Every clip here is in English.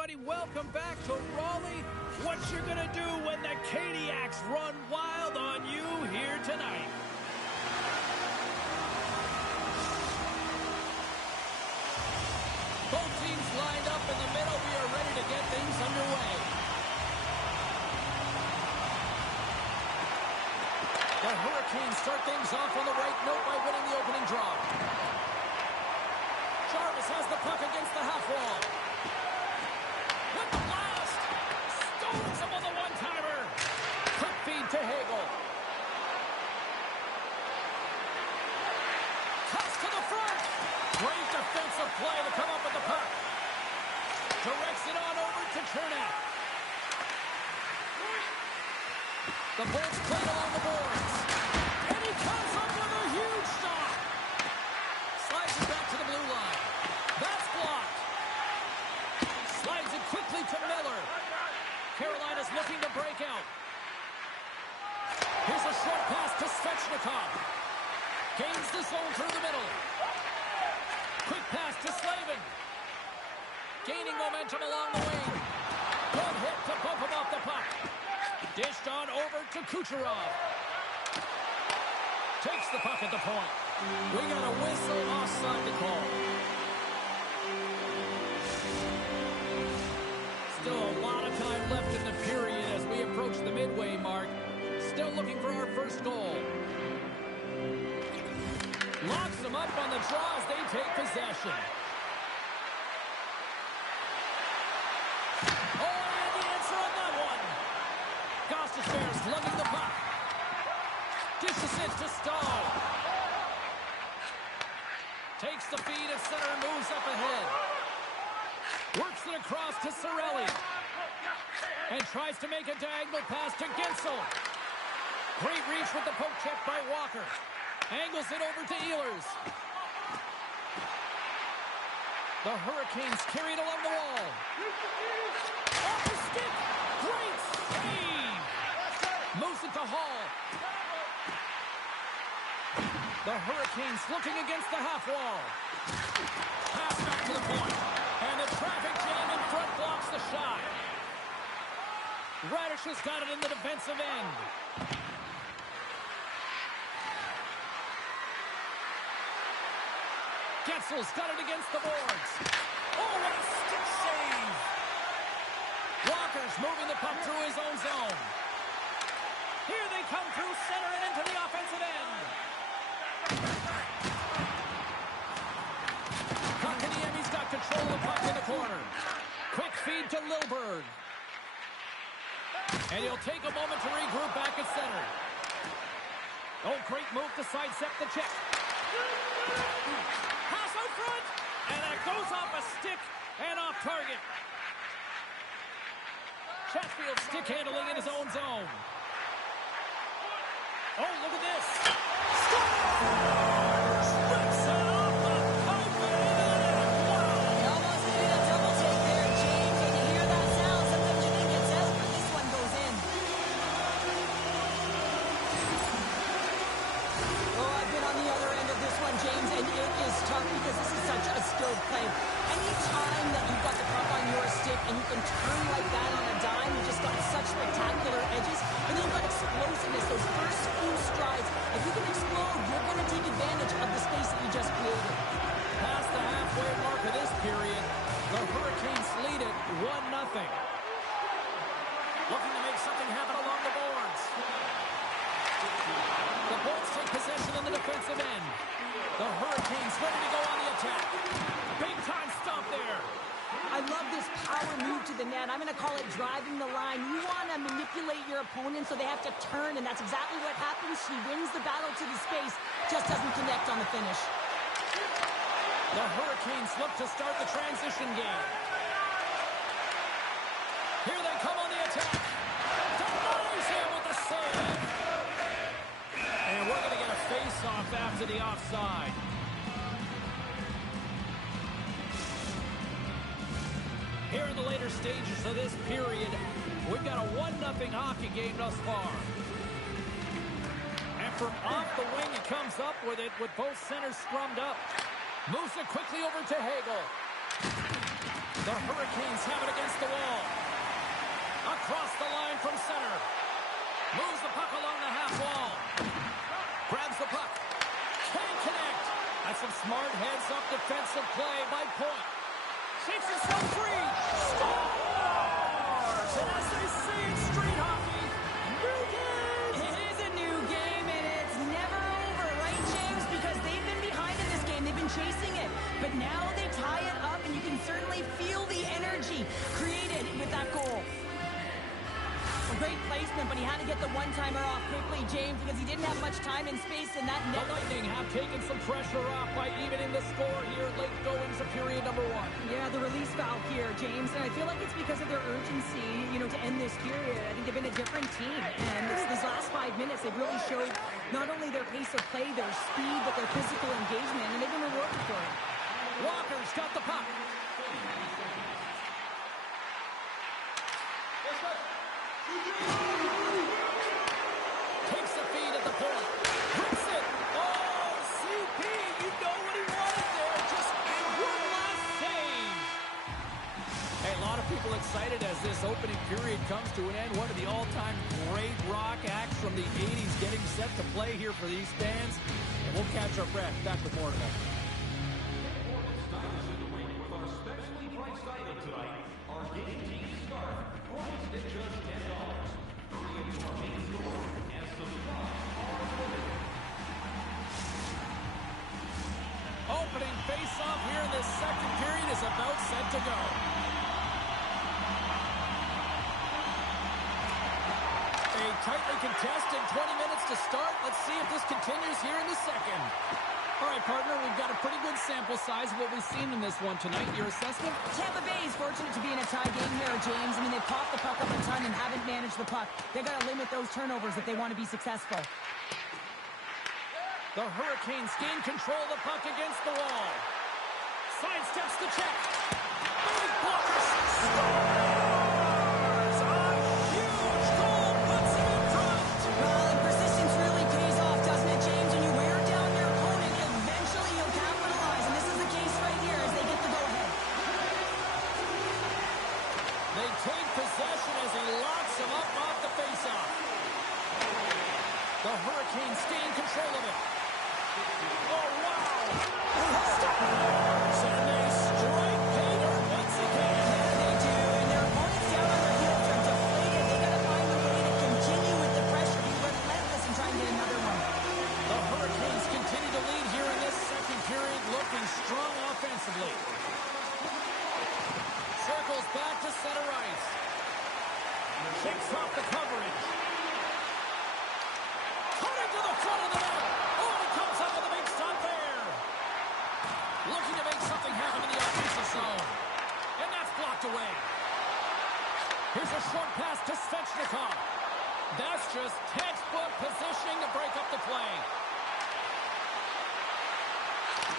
everybody. Welcome back to Raleigh. What you're going to do when the Caniacs run wild on you here tonight. Both teams lined up in the middle. We are ready to get things underway. The Hurricanes start things off on the right note by winning the opening draw. Jarvis has the puck against the half wall. With the blast. Stones him on the one-timer. Quick feed to Hagel. Toss to the front. Great defensive play to come up with the puck. Directs it on over to Chernak. The Bolts played along the boards. And he comes up with a huge shot. Slides it back to the blue line. That's blocked. Slides it quickly to Miller. Carolina's looking to break out. Here's a short pass to Svechnikov. Gains the zone through the middle. Quick pass to Slavin. Gaining momentum along the wing. Good hit to bump him off the puck. Dished on over to Kucherov. Takes the puck at the point. We got a whistle offside to call. Still a lot of time left in the period as we approach the midway mark. Still looking for our first goal. Locks them up on the draw as they take possession. Oh, and the answer on that one. Gostisbehere's lugging the puck. Dishes it to Stahl. Takes the feed at center and moves up ahead. Works it across to Cirelli. And tries to make a diagonal pass to Gensel. Great reach with the poke check by Walker. Angles it over to Ehlers. The Hurricanes carry it along the wall. Off the stick. Great save. Moves it to Hall. The Hurricanes looking against the half wall. Pass back to the point. And the traffic jam in front blocks the shot. Radish has got it in the defensive end. Getzel's got it against the boards. Oh, what a stick save. Walker's moving the puck through his own zone. Here they come through center and into the offensive end. Kotkaniemi's got control of the puck in the corner. Quick feed to Lilberg. And he'll take a moment to regroup back at center. Oh, great move to sidestep the check. Pass out front. And that goes off a stick and off target. Chatfield stick handling in his own zone. Oh, look at this. Scores! Rips it off the pipe and in. Wow! You almost did a double take there, James. And you hear that sound, sometimes you think it's out, but this one goes in. Oh, I've been on the other end of this one, James, and it is tough because this is such a skilled play. Any time that you've got the puck on your stick and you can turn like that on a dime, you just got such spectacular edges. And then you've got explosiveness, those first few strides. If you can explode, you're going to take advantage of the space that you just created. Past the halfway mark of this period, the Hurricanes lead it 1-0. Looking to make something happen along the boards. The Bolts take possession in the defensive end. The Hurricanes ready to go on the attack. Big time stop there. I love this power move to the net. I'm going to call it driving the line. You want to manipulate your opponent so they have to turn, and that's exactly what happens. She wins the battle to the space, just doesn't connect on the finish. The Hurricanes look to start the transition game. Here they come on the attack. Denies him with the save. And we're going to get a face-off after the offside. Here in the later stages of this period, we've got a 1-0 hockey game thus far. And from off the wing, he comes up with it with both centers scrummed up. Moves it quickly over to Hagel. The Hurricanes have it against the wall. Across the line from center. Moves the puck along the half wall. Grabs the puck. Can't connect. That's some smart heads-up defensive play by Point. Shakes himself free. Scores! And as they say in street hockey, new game! It is a new game, and it's never over, right, James? Because they've been behind in this game. They've been chasing it. But now they tie it up, and you can certainly feel the energy created with that goal. A great placement, but he had to get the one-timer off quickly, James, because he didn't have much time and space in that net. The Lightning have taken some pressure off by evening the score here late goings of period number 1. Yeah, the release valve here, James, and I feel like it's because of their urgency, to end this period. I think they've been a different team, and it's these last 5 minutes, they've really showed not only their pace of play, their speed, but their physical engagement, and they've been rewarded for it. Walker's got the puck. Takes the feed at the point. Hits it. Oh, CP, you know what he wanted there. Just one last save. Hey, a lot of people excited as this opening period comes to an end. One of the all-time great rock acts from the 80s getting set to play here for these fans. And we'll catch our breath. Back with more in a moment. Opening face-off here in this second period is about set to go. A tightly contested 20 minutes to start. Let's see if this continues here in the second. All right, partner, we've got a pretty good sample size of what we've seen in this one tonight. Your assessment? Tampa Bay is fortunate to be in a tie game here, James. I mean, they popped the puck up a ton and haven't managed the puck. They've got to limit those turnovers if they want to be successful. The Hurricanes gain control of the puck against the wall. Sidesteps the check. Big blockers. Scores! A huge goal puts him in front. Well, and persistence really pays off, doesn't it, James? When you wear down your opponent, eventually you'll capitalize. And this is the case right here as they get the go-ahead. They take possession as he locks him up off the faceoff. The Hurricanes stay in control of it. Oh, wow! And they strike pay dirt once again. Yeah, they do. And their opponent's down on their heels. They're deflated. They got to find a way to continue with the pressure, be relentless, and try and get another one. The Hurricanes continue to lead here in this second period, looking strong offensively. Circles back to center ice. Kicks off the coverage. Cutting to the front of the net. Oh, and he comes up with a big stop there. Looking to make something happen in the offensive zone. And that's blocked away. Here's a short pass to Svechnikov. That's just textbook positioning to break up the play.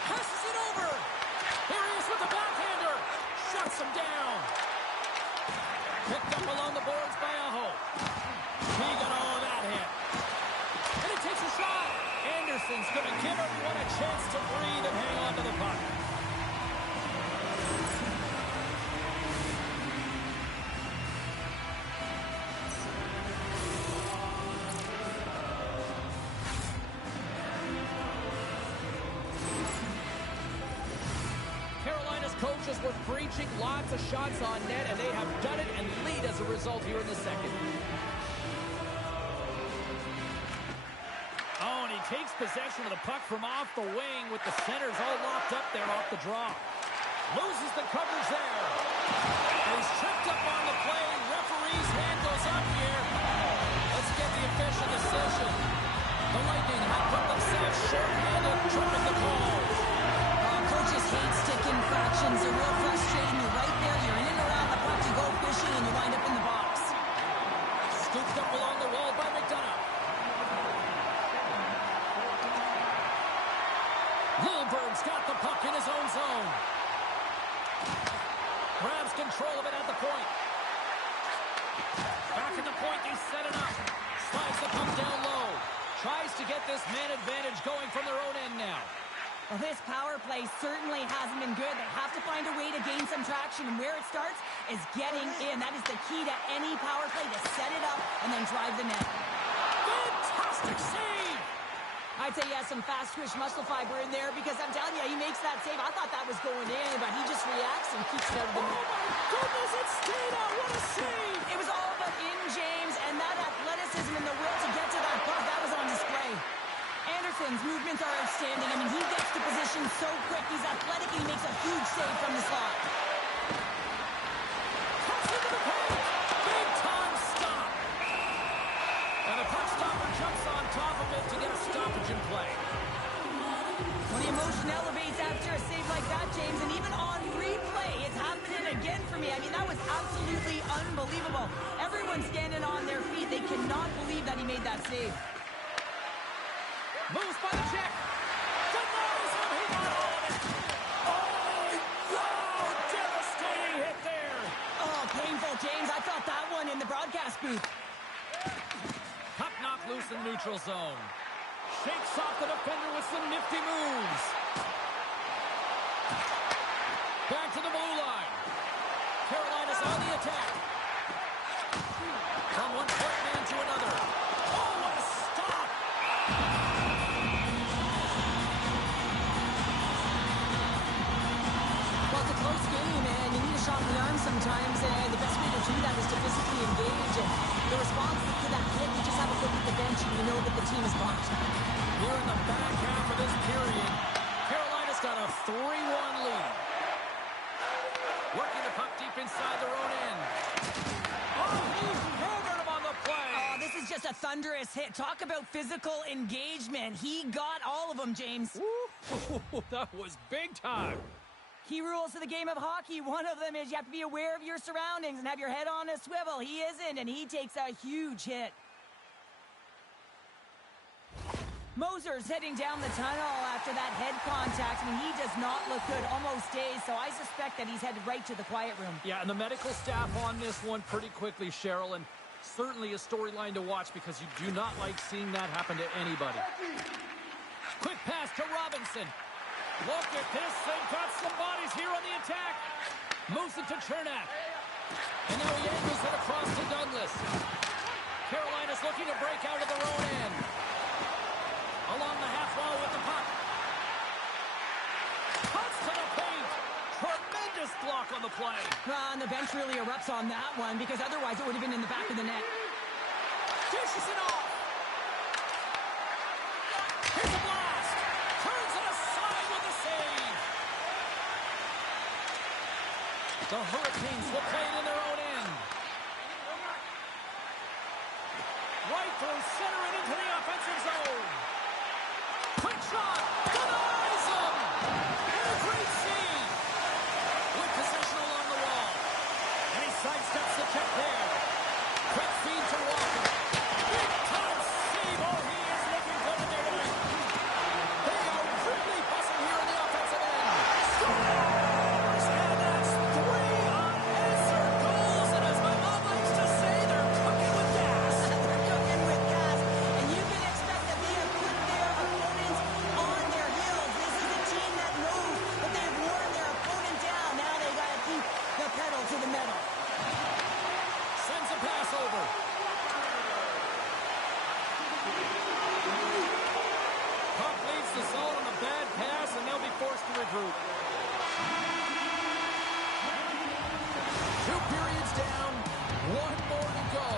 Passes it over. Here he is with the backhander. Shuts him down. Picked up along the boards by Aho. He got all of that hit. And he takes a shot. Anderson's going to give everyone a chance to breathe and hang on to the puck. Carolina's coaches were preaching lots of shots on net, and they have done it and lead as a result here in the second. Oh, and he takes possession of the puck from off the wing with the centers all locked up there off the draw. Loses the coverage there. And he's tripped up on the play. Referee's hand goes up here. Let's get the official decision. The Lightning have put themselves short-handed, tripping the ball. Coaches hate stick infractions. They're real frustrating. You're right there. You're in and around the puck. You go fishing, and you wind up in the box. Scooped up along the wall by McDonough. Lilburg's got the puck in his own zone. Grabs control of it at the point. Back in the point, they set it up. Slides the puck down low. Tries to get this man advantage going from their own end now. Well, this power play certainly hasn't been good. They have to find a way to gain some traction, and where it starts is getting in. That is the key to any power play, to set it up and then drive the net. Fantastic save! I'd say he has some fast twitch muscle fiber in there, because I'm telling you, he makes that save. I thought that was going in, but he just reacts and keeps it out of the net. Oh my goodness, it stayed out! What a save! It was all but in, James, and that athleticism and the will to get to that puck, that was on display. Anderson's movements are outstanding. I mean, he gets to position so quick. He's athletic, and he makes a huge save from the slot. Cuts into the paint! Big time stop! And the puck stopper jumps on top of it to get a stoppage in play. Well, the emotion elevates after a save like that, James, and even on replay, it's happening again for me. I mean, that was absolutely unbelievable. Everyone's standing on their feet. They cannot believe that he made that save. Moves by the check. Denies him. He got all of it. Oh, wow! Devastating hit there. Oh, painful, James. I felt that one in the broadcast booth. Puck knocked loose in the neutral zone. Shakes off the defender with some nifty moves. Back to the blue line. Carolina's on the attack. From one point man to another. Oh, what a stop! Well, it's a close game, and you need a shot in the arm sometimes, and the best way to do that is to physically engage. And the response to that hit, you just have a look at the bench, and you know that the team is blocked. Here in the back half of this period, Carolina's got a 3-1 lead. Working the puck deep inside their own end. Oh, he's hammered him on the play. Oh, this is just a thunderous hit. Talk about physical engagement. He got all of them, James. Ooh, that was big time. Key rules to the game of hockey. One of them is you have to be aware of your surroundings and have your head on a swivel. He isn't, and he takes a huge hit. Moser's heading down the tunnel after that head contact. I mean, he does not look good, almost dazed, so I suspect that he's headed right to the quiet room. Yeah, and the medical staff on this one pretty quickly, Cheryl, and certainly a storyline to watch because you do not like seeing that happen to anybody. Quick pass to Robinson. Look at this. They've got some bodies here on the attack. Moves it to Chernak. And now he angles it across to Douglas. Carolina's looking to break out of their own end. Along the half wall with the puck. Cuts to the paint. Tremendous block on the play. And the bench really erupts on that one, because otherwise it would have been in the back of the net. Dishes it off. Here's a blast. Turns it aside with a save. The Hurricanes will play it in their own end. Right through center and into the offensive zone. Quick shot. Denies him. And a great save. With possession along the wall. And he sidesteps the check there. Quick feed to Walker. Big time save. Oh, he is looking good in there tonight. They are really buzzing here in the offensive end. Scores! And that's 3 unanswered goals. And as my mom likes to say, they're cooking with gas. They're cooking with gas, and you can expect that they have put their opponents on their heels. This is a team that knows that they've worn their opponent down. Now they got to keep the pedal to the metal. Sends a pass over. Puck leads the zone on a bad pass, and they'll be forced to regroup. 2 periods down, 1 more to go.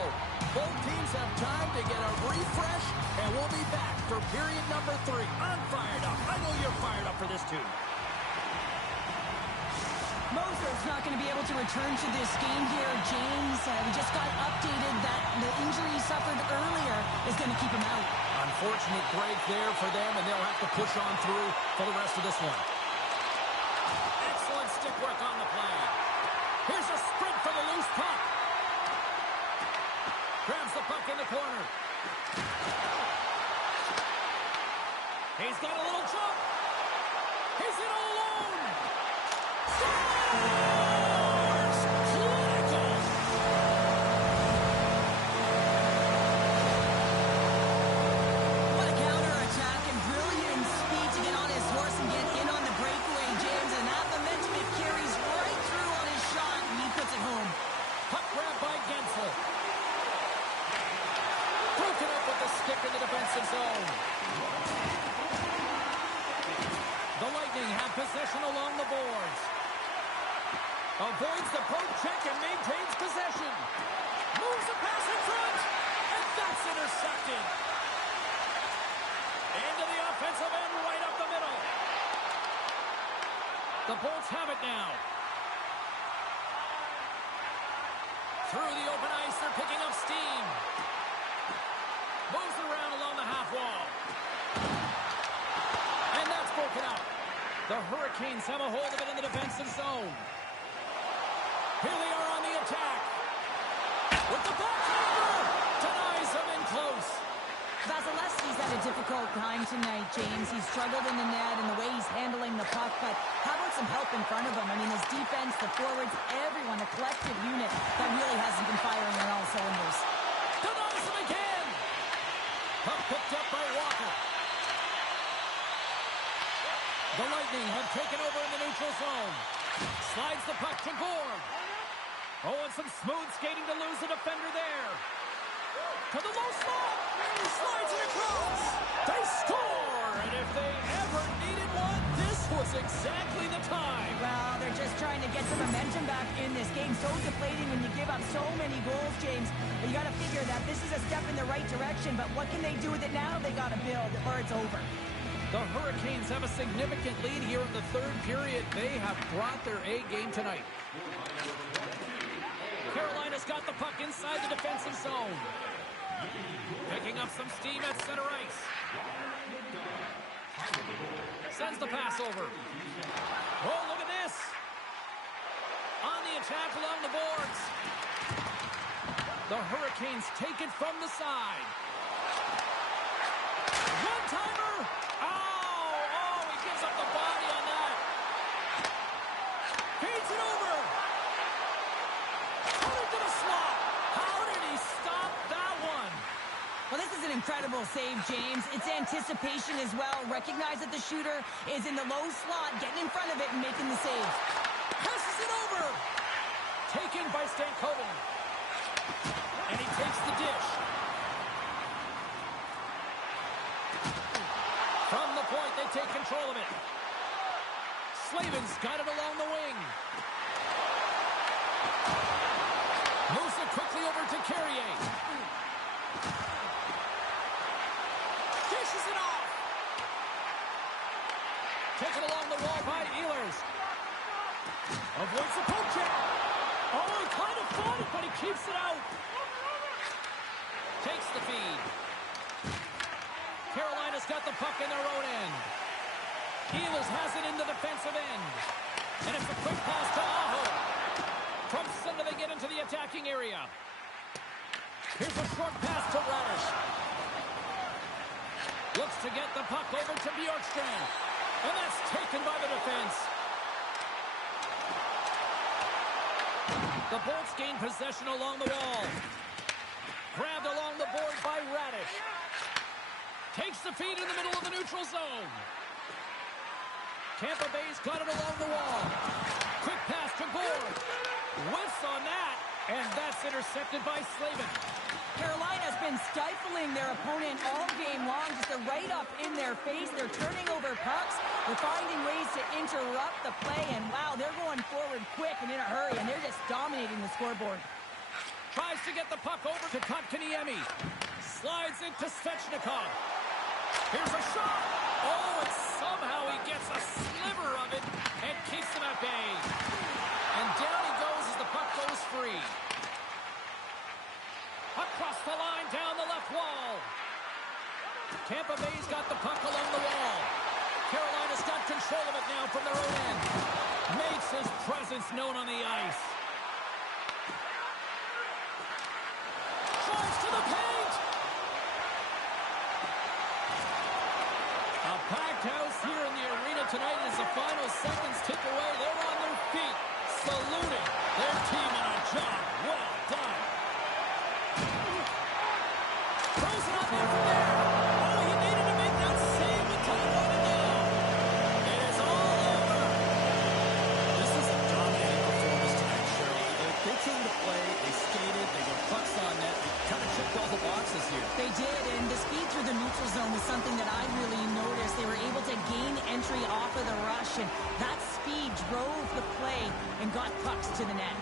Both teams have time to get a refresh, and we'll be back for period number 3. I'm fired up. I know you're fired up for this too. Moser's not going to be able to return to this game here, James. We just got updated that the injury he suffered earlier is going to keep him out. Unfortunate break there for them, and they'll have to push on through for the rest of this one. Excellent stick work on the play. Here's a sprint for the loose puck. Grabs the puck in the corner. He's got a little jump. He's in all alone. Scores! Clinical! What a counterattack and brilliant speed to get on his horse and get Avoids the poke check and maintains possession. Moves the pass in front. And that's intercepted. Into the offensive end, right up the middle. The Bolts have it now. Through the open ice, they're picking up steam. Moves around along the half wall. And that's broken up. The Hurricanes have a hold of it in the defensive zone. Here they are on the attack. With the backhander. Denies them in close. Vasilevsky's had a difficult time tonight, James. He's struggled in the net and the way he's handling the puck, but how about some help in front of him? I mean, his defense, the forwards, everyone, a collective unit that really hasn't been firing on all cylinders. Denies him again. Puck picked up by Walker. The Lightning have taken over in the neutral zone. Slides the puck to Gord. Oh, and some smooth skating to lose the defender there. To the low slot. Slides it across. They score. And if they ever needed one, this was exactly the time. Well, they're just trying to get some momentum back in this game. So deflating when you give up so many goals, James. But you got to figure that this is a step in the right direction. But what can they do with it now? They got to build or it's over. The Hurricanes have a significant lead here in the third period. They have brought their A game tonight. Carolina's got the puck inside the defensive zone. Picking up some steam at center ice. Sends the pass over. Oh, look at this. On the attack along the boards. The Hurricanes take it from the side. One-timer. Oh, he gives up the body on that. Feeds it over. Put it to the slot. How did he stop that one? Well, this is an incredible save, James. It's anticipation as well. Recognize that the shooter is in the low slot, getting in front of it and making the save. Passes it over. Taken by Stankoven. And he takes the dish. From the point, they take control of it. Slavin's got it along the wing. Moves it quickly over to Carrier. Dishes it off. Taken along the wall by Ehlers. Avoids the poke check. Oh, he kind of fought it, but he keeps it out. Takes the feed. Carolina's got the puck in their own end. Ehlers has it in the defensive end. And it's a quick pass to Aho. From center they get into the attacking area. Here's a short pass to Radish. Looks to get the puck over to Bjorkstrand. And that's taken by the defense. The Bolts gain possession along the wall. Grabbed along the board by Radish. Takes the feed in the middle of the neutral zone. Tampa Bay's got it along the wall. Quick pass to Gord. Whiffs on that, and that's intercepted by Slavin. Carolina's been stifling their opponent all game long, just right up in their face. They're turning over pucks. They're finding ways to interrupt the play, and wow, they're going forward quick and in a hurry, and they're just dominating the scoreboard. Tries to get the puck over to Kotkaniemi. Slides it to Svechnikov. Here's a shot. Oh, and somehow he gets a sliver of it and keeps them at bay. And down he goes as the puck goes free. Across the line, down the left wall. Tampa Bay's got the puck along the wall. Carolina's got control of it now from their own end. Makes his presence known on the ice. Drives to the paint. A packed house here in the arena tonight as the final seconds tick away. They're on their feet, saluting their team on a job well done. Throws it up there from there. Oh, he needed to make that save with time running down. It is all over. This is a dominating performance tonight, Shirley. They came to play, they skated, they got pucks on net, they kind of checked all the boxes here. They did, and the speed through the neutral zone was something that I really noticed. They were able to gain entry off of the rush, and that speed drove the play and got pucks to the net.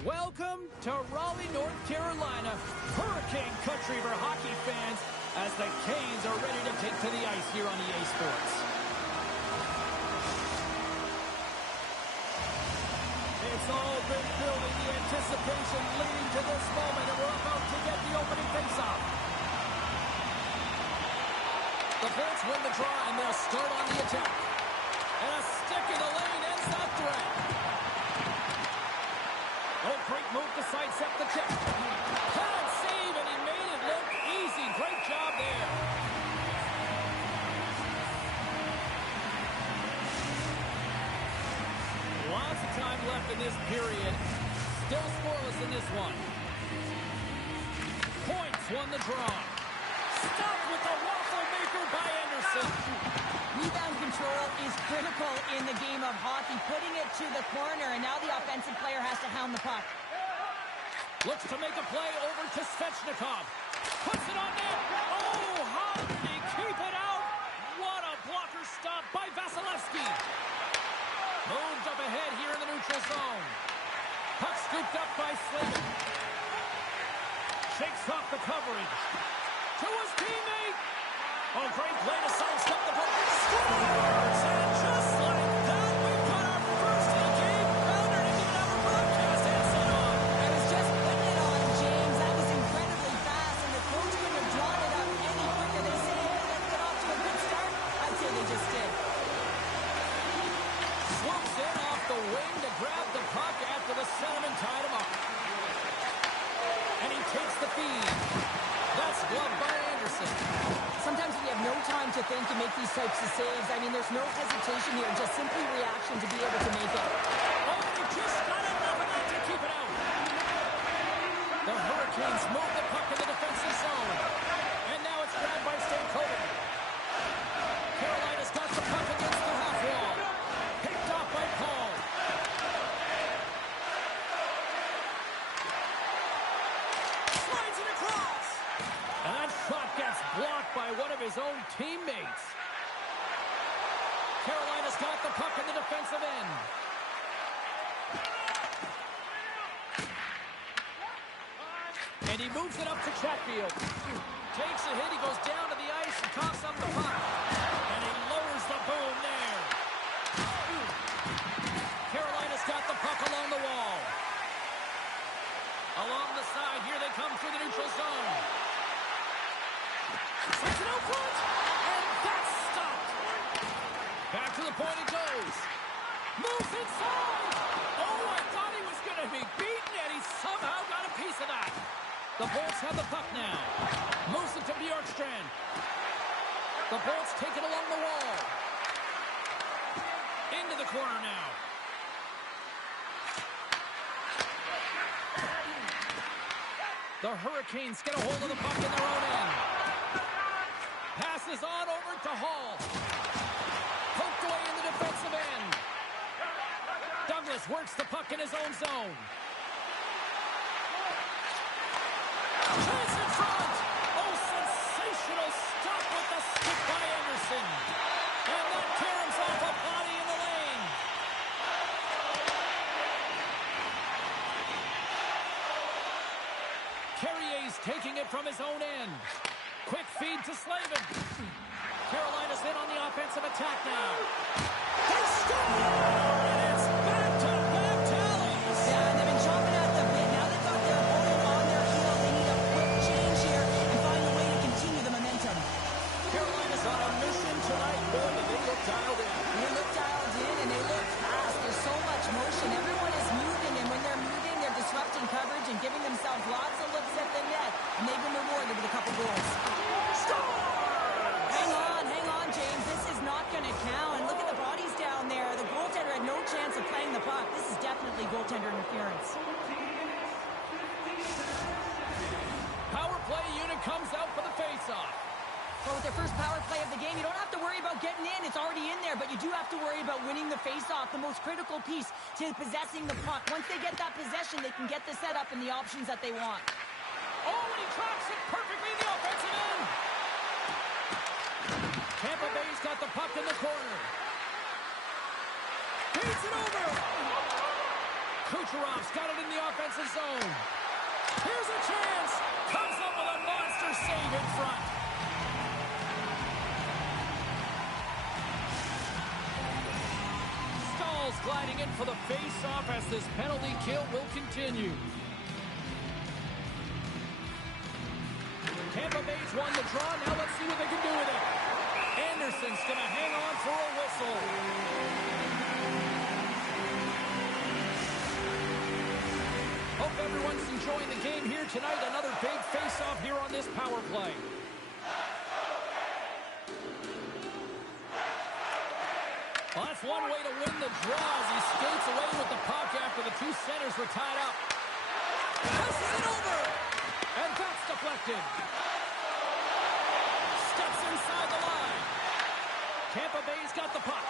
Welcome to Raleigh, North Carolina, Hurricane country for hockey fans, as the Canes are ready to take to the ice here on EA Sports. It's all been building, the anticipation leading to this moment, and we're about to get the opening faceoff. The Bolts win the draw, and they'll start on the attack. And a stick in the lane ends that threat. Oh, great move to sidestep the check. Can't save, and he made it look easy. Great job there. Lots of time left in this period. Still scoreless in this one. Points won the draw. Stopped with the waffle maker by Anderson. Rebound control is critical in the game of hockey. Putting it to the corner, and now the offensive player has to hound the puck. Looks to make a play over to Svechnikov. Puts it on net. Oh, how did he keep it out? What a blocker stop by Vasilevsky. Moved up ahead here in the neutral zone. Puck scooped up by Slavin. Shakes off the coverage. To his teammate. Oh, great play to sidestep the puck. Scores! And just like that, we've got our first in the game. Rounder to get our broadcast headset on. I was just putting it on, James. That was incredibly fast, and the coach couldn't have drawn it up any quicker. They say, hey, let's get off to a good start. I'd say they just did. Swoops in off the wing to grab the puck after the centerman tied him up. And he takes the feed. That's gloved by Anderson. Sometimes when you have no time to think, you make these types of saves. I mean, there's no hesitation here, just simply reaction to be able to make it. Oh, he just got enough of that to keep it out. The Hurricanes move the puck in the defensive zone. And now it's grabbed by Stankovic. Carolina's got the puck against the half wall. Picked off by Paul. Slides it across. And that shot gets blocked by one of his own teammates. Carolina's got the puck in the defensive end. And he moves it up to Chatfield. Takes a hit, he goes down to the ice and coughs up the puck. And he lowers the boom there. Carolina's got the puck along the wall. Along the side, here they come through the neutral zone. Sends it out front, and that's stopped. Back to the point it goes. Moves inside. Oh, I thought he was going to be beaten, and he somehow got a piece of that. The Bolts have the puck now. Moves it to Bjorkstrand. The Bolts take it along the wall. Into the corner now. The Hurricanes get a hold of the puck in their own end. Passes on over to Hall. Poked away in the defensive end. Douglas works the puck in his own zone. Chase in front. Oh, sensational stop with the stick by Anderson. And that caroms off a body in the lane. Carrier's taking it from his own end. Quick feed to Slavin. Carolina's in on the offensive attack now. They score! And it's back-to-back tallies. Yeah, and they've been chomping at the bit. Now they've got their opponent on their heel. They need a quick change here and find a way to continue the momentum. Carolina's on a mission tonight. Boy, they look dialed in. They look dialed in, and they look fast. There's so and giving themselves lots of looks at the net, and they've been rewarded with a couple goals. Hang on, James. This is not going to count. And look at the bodies down there. The goaltender had no chance of playing the puck. This is definitely goaltender interference. Power play unit comes out for the face-off. Well, with their first power play of the game, you don't have to worry about getting in. It's already in there, but you do have to worry about winning the face-off, the most critical piece to possessing the puck. Once they get that possession, they can get the setup and the options that they want. Oh, and he tracks it perfectly in the offensive end. Tampa Bay's got the puck in the corner. Feeds it over. Kucherov's got it in the offensive zone. Here's a chance. Comes up with a monster save in front. Stahl's gliding in for the face-off as this penalty kill will continue. Tampa Bay's won the draw. Now let's see what they can do with it. Anderson's going to hang on for a whistle. Hope everyone's enjoying the game here tonight. Another big face-off here on this power play. Well, that's one way to win the draw as he skates away with the puck after the two centers were tied up. Passes it over. And that's deflected. Steps inside the line. Tampa Bay's got the puck.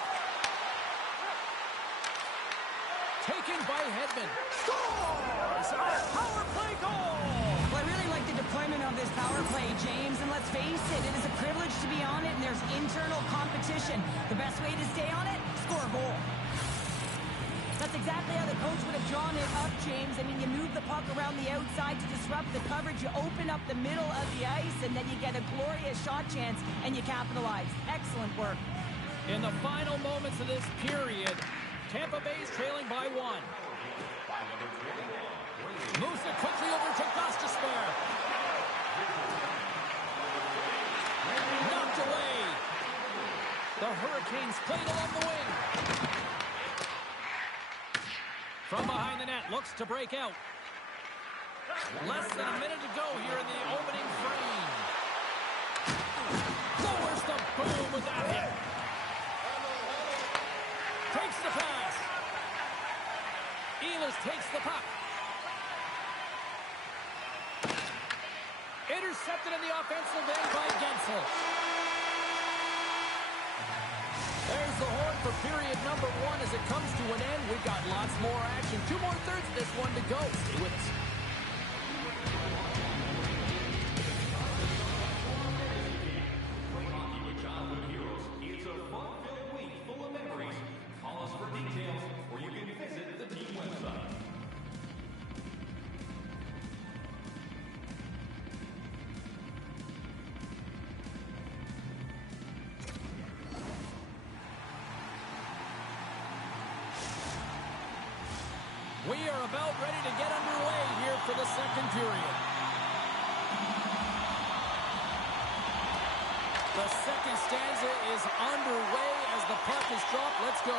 Taken by Hedman. Scores! A power play goal! Well, I really like the deployment of this power play, James. And let's face it, it is a privilege to be on it, and there's internal competition. The best way to stay on it, score a goal. That's exactly how the coach would have drawn it up, James. I mean, you move the puck around the outside to disrupt the coverage. You open up the middle of the ice, and then you get a glorious shot chance, and you capitalize. Excellent work. In the final moments of this period, Tampa Bay's trailing by one. Moves it quickly over to Gostisbehere. Knocked away. The Hurricanes played along the wing. From behind the net, looks to break out. Less than a minute to go here in the opening frame. Lowers the boom with that hit. Takes the pass. Ehlers takes the puck. Intercepted in the offensive end by Gensel. There's the horn for period number one as it comes to an end. We've got lots more action. 2 more thirds of this one to go. Stay with us. It's a fun-filled week full of memories. Call us for details, or you can visit the team website. We are about ready to get underway here for the second period. The second stanza is underway as the puck is dropped. Let's go.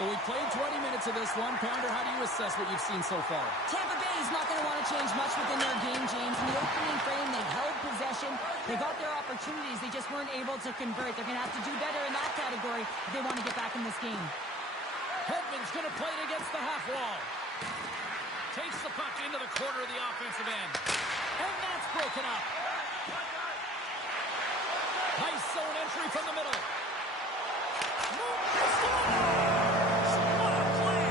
So we played 20 minutes of this one. Pounder, how do you assess what you've seen so far? Tampa Bay is not going to want to change much within their game, James. In the opening frame, they held possession. They got their opportunities. They just weren't able to convert. They're going to have to do better in that category if they want to get back in this game. Hedman's going to play it against the half wall. Takes the puck into the corner of the offensive end. And that's broken up. Nice zone entry from the middle. Scores! What a play!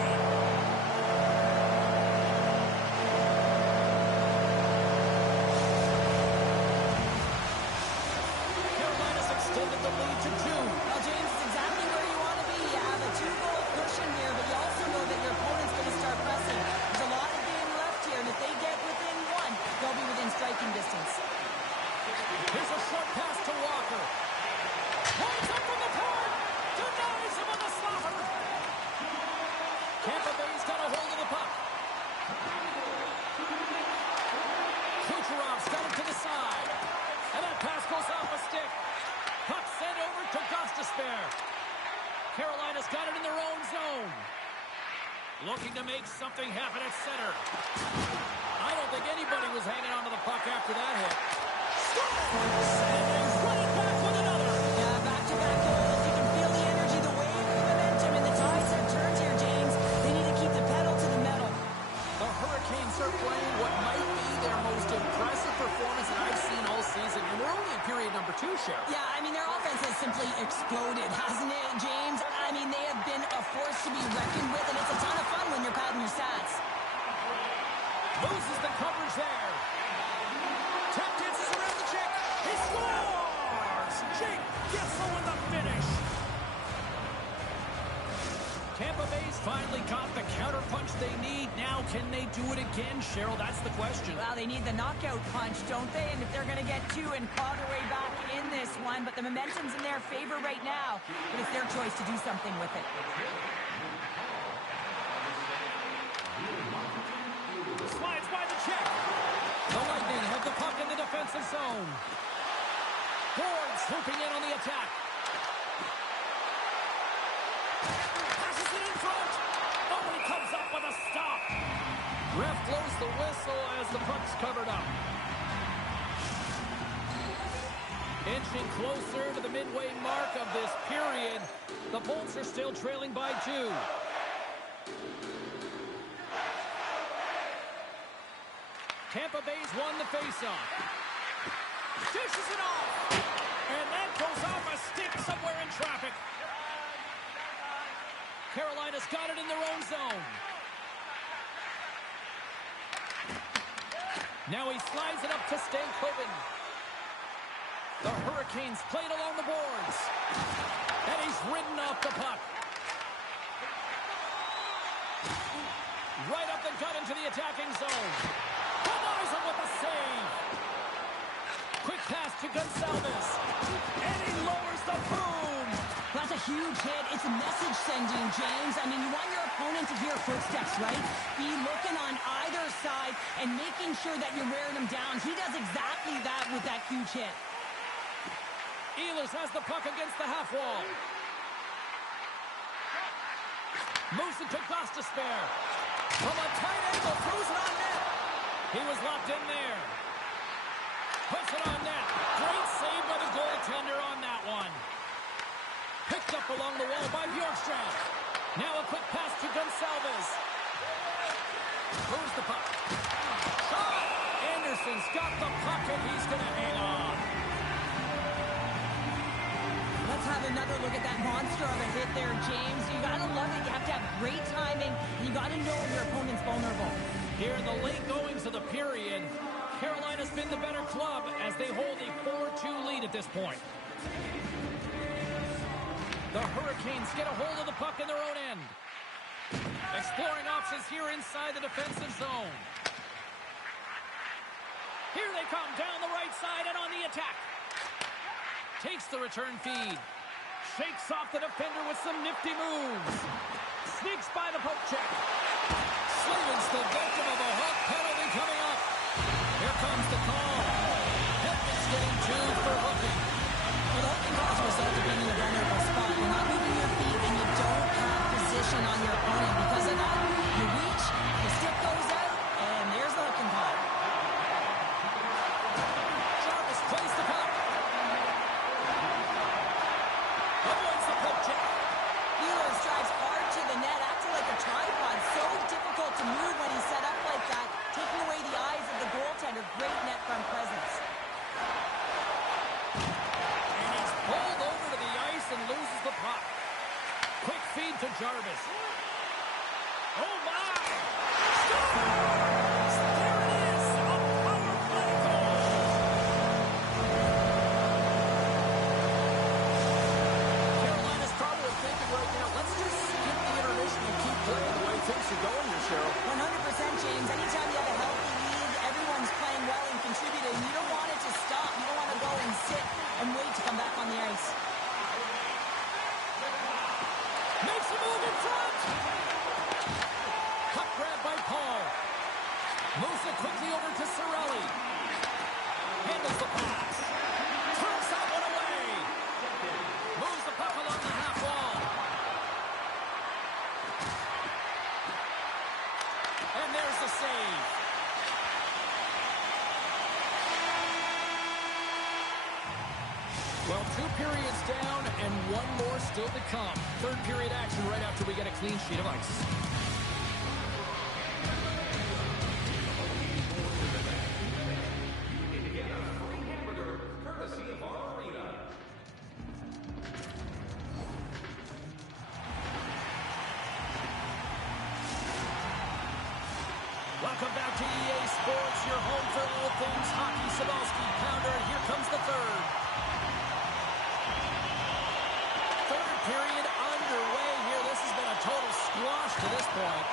Carolina's extended the lead to 2. Well, James, it's exactly where you want to be. You have a 2-goal cushion here, but you also know that your opponent's going to start pressing. There's a lot of game left here, and if they get within one, they'll be within striking distance. Here's a short pass to Walker. Points up from the point. Denies him on the slapper. Tampa Bay's got a hold of the puck. Kucherov's got it to the side. And that pass goes off a stick. Puck sent over to Gostisbehere. Carolina's got it in their own zone. Looking to make something happen at center. I don't think anybody was hanging on to the puck after that hit. And they run it back with another. Yeah, back-to-back goals. You can feel the energy, the wave, the momentum, and the tides have turned here, James. They need to keep the pedal to the metal. The Hurricanes are playing what might be their most impressive performance that I've seen all season. And we're only in period number 2, Cheryl. Yeah, I mean, their offense has simply exploded, hasn't it, James? I mean, they have been a force to be reckoned with, and it's a ton of fun when you're padding your stats. Loses the coverage there. Tap dances around the check. He scores! Jake Gessel with the finish. Tampa Bay's finally got the counterpunch they need. Now, can they do it again, Cheryl? That's the question. Well, they need the knockout punch, don't they? And if they're going to get 2 and claw their way back in this one, but the momentum's in their favor right now. But it's their choice to do something with it. Slides by the check. The Lightning have the puck in the defensive zone. Boards swooping in on the attack. Passes it in front. Oh, he comes up with a stop. Ref blows the whistle as the puck's covered up. Inching closer to the midway mark of this period. The Bolts are still trailing by 2. Tampa Bay's won the faceoff. Dishes it off. And that goes off a stick somewhere in traffic. Carolina's got it in their own zone. Now he slides it up to Stankoven. The Hurricanes play it along the boards. And he's ridden off the puck. Right up the gut into the attacking zone. Denies him with a save. Quick pass to Gonçalves. And he lowers the boom. That's a huge hit. It's a message sending, James. I mean, you want your opponent to hear footsteps, right? Be looking on either side and making sure that you're wearing them down. He does exactly that with that huge hit. Ehlers has the puck against the half wall. Moves it to Gostisbehere. From a tight angle, throws it on net. He was locked in there. Puts it on net. Great save by the goaltender on that one. Picked up along the wall by Bjorkstrand. Now a quick pass to Gonçalves. Moves the puck. Shot! Anderson's got the puck and he's going to hang on. Let's have another look at that monster of a hit there, James. You got to love it. You have to have great timing. And you got to know your opponent's vulnerable. Here in the late goings of the period, Carolina's been the better club as they hold a 4-2 lead at this point. The Hurricanes get a hold of the puck in their own end. Exploring options here inside the defensive zone. Here they come down the right side and on the attack. Takes the return feed. Shakes off the defender with some nifty moves. Sneaks by the poke check. Slavens the victim of a hook penalty coming up. Here comes the call. Hedman's getting 2 for hooking. Well, the hooking calls result of being in a vulnerable spot. You're not moving your feet and you don't have position on your opponent. Because of that, you reach, the stick goes out, and there's the hooking call. Jarvis plays the puck. Avoids the poke check. Ehlers drives hard to the net, acting like a tripod. So difficult to move when he's set up like that, taking away the eyes of the goaltender. Great net front presence. And he's pulled over to the ice and loses the puck. Quick feed to Jarvis. Oh, my! Scores! There it is! A power play goal! Carolina's probably thinking right now, let's just skip the intermission and keep playing the way things are going here, Cheryl. 100%, James. Anytime you have a healthy lead, everyone's playing well and contributing. You don't want it to stop. You don't want to go and sit and wait to come back on the ice. Makes a move in front! Puck grab by Paul. Moves it quickly over to Cirelli. Handles the pass. Turns that one away. Moves the puck along the half wall. Well, 2 periods down and 1 more still to come. Third period action right after we get a clean sheet of ice. Welcome back to EA Sports, your home for all things hockey. Sabalski pounder, and here comes the third. Third period underway here. This has been a total squash to this point.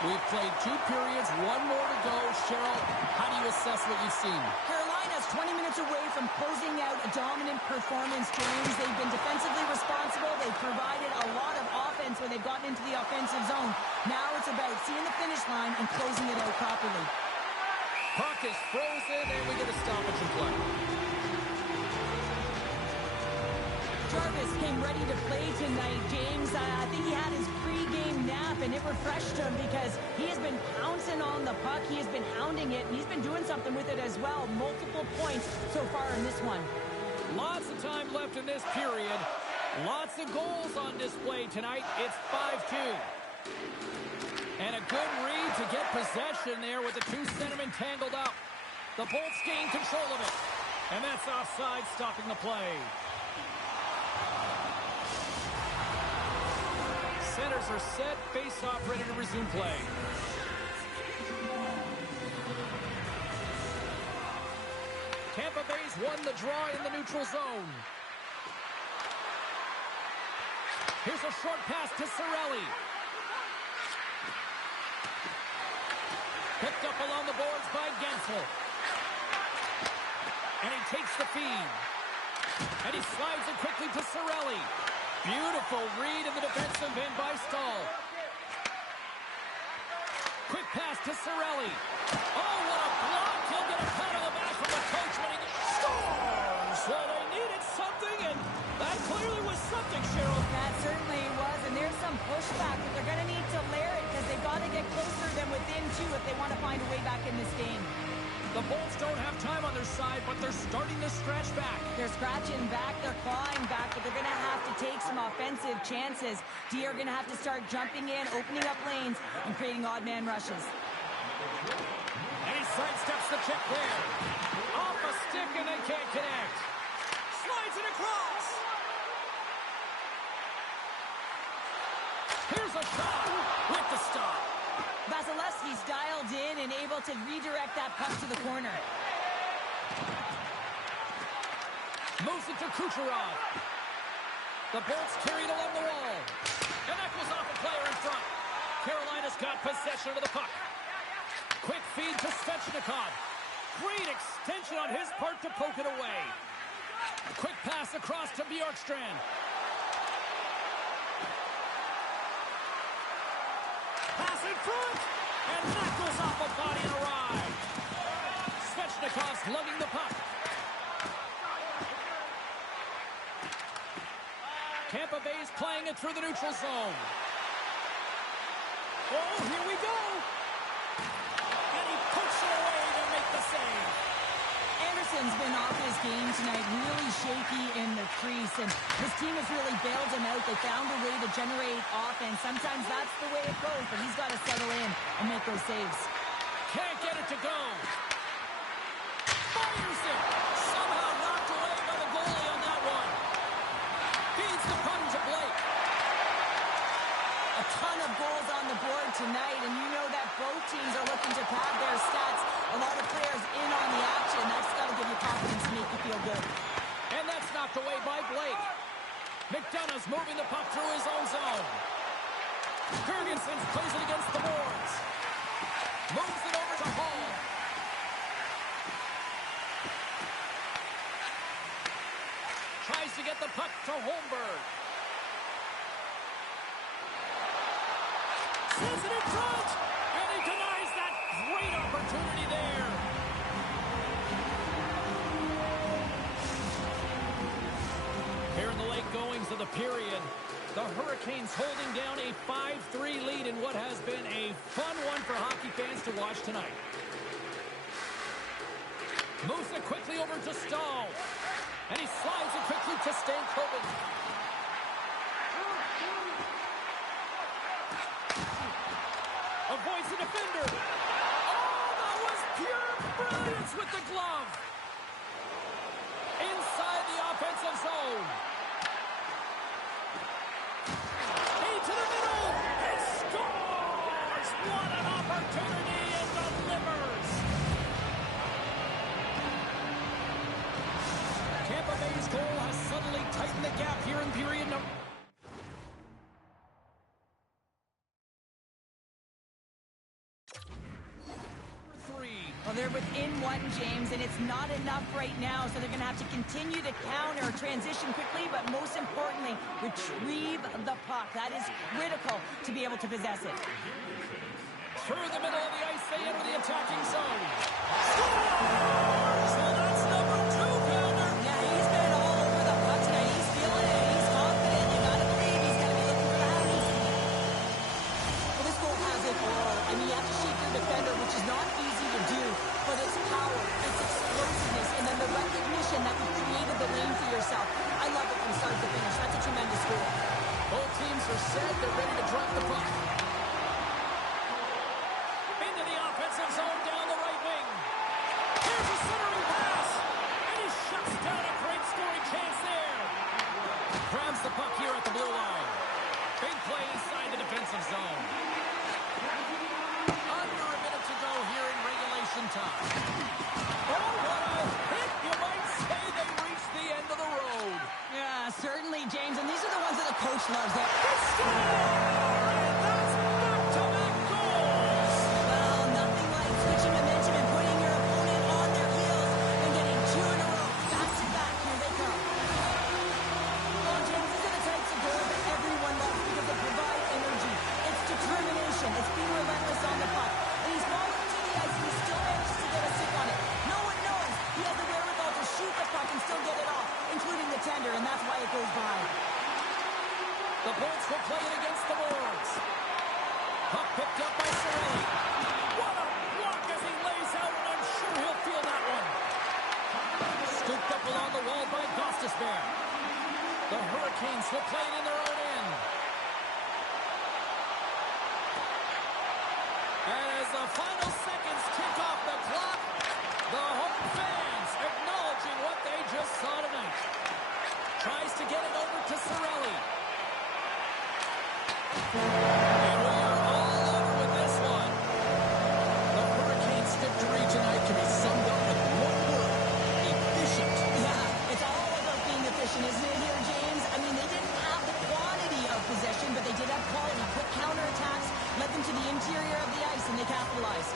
We've played 2 periods, 1 more to go. Cheryl, how do you assess what you've seen? Carolina's 20 minutes away from closing out a dominant performance, James. They've been defensively responsible. They've provided a lot of offense when they've gotten into the offensive zone. Now it's about seeing the finish line and closing it out properly. Puck is frozen, and we get a stoppage in play. Jarvis came ready to play tonight, James. I think he had his pre-game nap, and it refreshed him because he has been pouncing on the puck. He has been hounding it, and he's been doing something with it as well. Multiple points so far in this one. Lots of time left in this period. Lots of goals on display tonight. It's 5-2. And a good read to get possession there with the 2 centermen tangled up. The Bolts gain control of it. And that's offside, stopping the play. Centers are set, face-off ready to resume play. Tampa Bay's won the draw in the neutral zone. Here's a short pass to Cirelli. Picked up along the boards by Gensel. And he takes the feed. And he slides it quickly to Cirelli. Beautiful read in the defensive end by Stahl. Quick pass to Cirelli. Oh, what a block. He'll get a pat on the back from the coach when he scores. Well, they needed something, and that clearly was something, Cheryl. That certainly was, and there's some pushback, but they're going to need to layer it because they've got to get closer than within 2 if they want to find a way back in this game. The Bolts don't have time on their side, but they're starting to scratch back. They're scratching back, they're clawing back, but they're going to have to take some offensive chances. D are going to have to start jumping in, opening up lanes, and creating odd man rushes. And he sidesteps the check there. Off a stick, and they can't connect. Slides it across. Here's a shot with the stop. Vasilevsky's dialed in and able to redirect that puck to the corner. Moves it to Kucherov. The Bolts carried along the wall. And that goes off a player in front. Carolina's got possession of the puck. Quick feed to Svechnikov. Great extension on his part to poke it away. Quick pass across to Bjorkstrand. Pass in front, and that goes off a body and arrives. Svechnikov's lugging the puck. Tampa Bay's playing it through the neutral zone. Oh, here we go. And he puts it away to make the save. Anderson's been off his game tonight, really shaky in the crease, and his team has really bailed him out. They found a way to generate offense. Sometimes that's the way it goes, but he's got to settle in and make those saves. Can't get it to go. Fires it. Somehow knocked away by the goalie on that one. Feeds the puck to Blake. A ton of goals on the board tonight, and you know that both teams are looking to pad their stats. A lot of players in on the action. That's got to give you confidence and make you feel good. And that's knocked away by Blake. McDonough's moving the puck through his own zone. Jurgensen plays it against the boards. Moves it over to Hall. Tries to get the puck to Holmberg. Sends it in front. And he denies that great opportunity there. Here in the late goings of the period, the Hurricanes holding down a 5-3 lead in what has been a fun one for hockey fans to watch tonight. Moves it quickly over to Stahl. And he slides it quickly to Stankoven. Avoids the defender. Oh, that was pure brilliance with the glove. Inside the offensive zone. To the middle. He scores. What an opportunity, and delivers. Tampa Bay's goal has suddenly tightened the gap here in period number 3. Well, they're within one, James, and it's not enough right now, so they're going to have to continue to counter, transition quickly, but most importantly, retrieve the puck. That is critical to be able to possess it. Through the middle of the ice, they enter the attacking zone. Scores! And that's number 2 counter. Yeah, he's been all over the puck tonight. He's feeling it. He's confident. You got to believe he's going to be looking for the hockey. Well, this goal has it all. I mean, you have to shake your defender, which is not easy to do, but it's power, it's explosiveness, and then the recognition that you created the lane for yourself. I love it from start to finish. That's a tremendous goal. Both teams are set. They're ready to drop the puck. Into the offensive zone down the right wing. Here's a centering pass, and he shuts down a great scoring chance there. Grabs the puck here at the blue line. Big play inside the defensive zone. Under a minute to go here in regulation time. Oh, what a hit! You might say they reached the end of the road. Yeah, certainly, James, and these are the ones that the coach loves. They score! And that's back-to-back goals! Well, nothing like switching momentum and putting your opponent on their heels and getting 2 in a row. Back-to-back, here they come. Well, James, these are the types of goals that everyone loves because they provide energy. It's determination. It's being relentless on the puck. And he's falling to the ice and he still manages to get a stick on it. No one knows he has the wherewithal to shoot the puck and still get it off, including the tender, and that's why it goes by. The Bolts will play it against the boards. Puck picked up by Cirelli. What a block as he lays out, and I'm sure he'll feel that one. Scooped up along the wall by Gostisbehere. The Hurricanes will play it in their own end. And as the final seconds tick off the clock, the home fans acknowledging what they just saw tonight. Tries to get it over to Cirelli. And we are all over with this one. The Hurricanes' victory tonight can be summed up with one word: efficient. Yeah, it's all about being efficient, isn't it here, James? I mean, they didn't have the quantity of possession, but they did have quality. Quick counterattacks led them to the interior of the ice, and they capitalized.